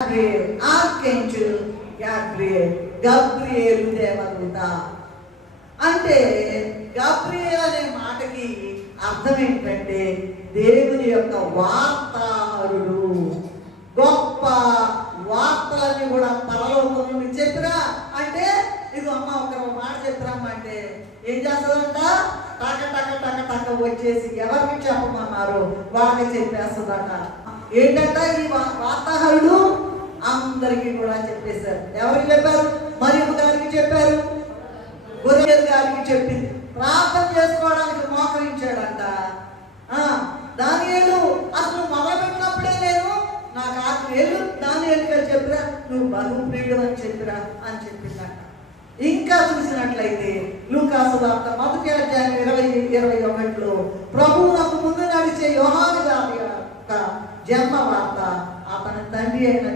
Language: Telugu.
ఆర్కేంజెల్ గబ్రియేలు దేవదూత. అంటే గబ్రియేల్ అనే మాటకి అర్థం ఏంటంటే దేవుని యొక్క వార్తాహరుడు. గొప్ప వార్తలన్నీ కూడా పరలోకం నుండి చెప్పిరా అంటే ఇది అమ్మ ఒక మాట చెప్పిరమ్మా అంటే ఏం చేస్తుందంట? టక టక టక టక వచ్చేసి ఎవరికి చెప్పమన్నారు వాళ్ళకి చెప్పేస్తుందట. ఏంటంట ఈ వార్తాహరుడు అందరికీ కూడా చెప్పేశారు. ఎవరికి చెప్పారు? మరియమ్మ గారికి చెప్పారు, గొర్రెల గారికి చెప్పింది. ప్రార్థన చేసుకోవడానికి మోకరించాడంట. దానియేలు అసలు మొదలుపెట్టినప్పుడే నేను నాకు ఆత్మేలు దానియేలు గారు చెప్పిరా నువ్వు బహుప్రియుడు అని చెప్పిరా అని చెప్పిందంట. ఇంకా చూసినట్లయితే లూకా సువార్త 1వ అధ్యాయం 20-21లో ప్రభువు నాకు ముందు నడిచే యోహాను గారి యొక్క జన్మ వార్త అతని తండ్రి అయిన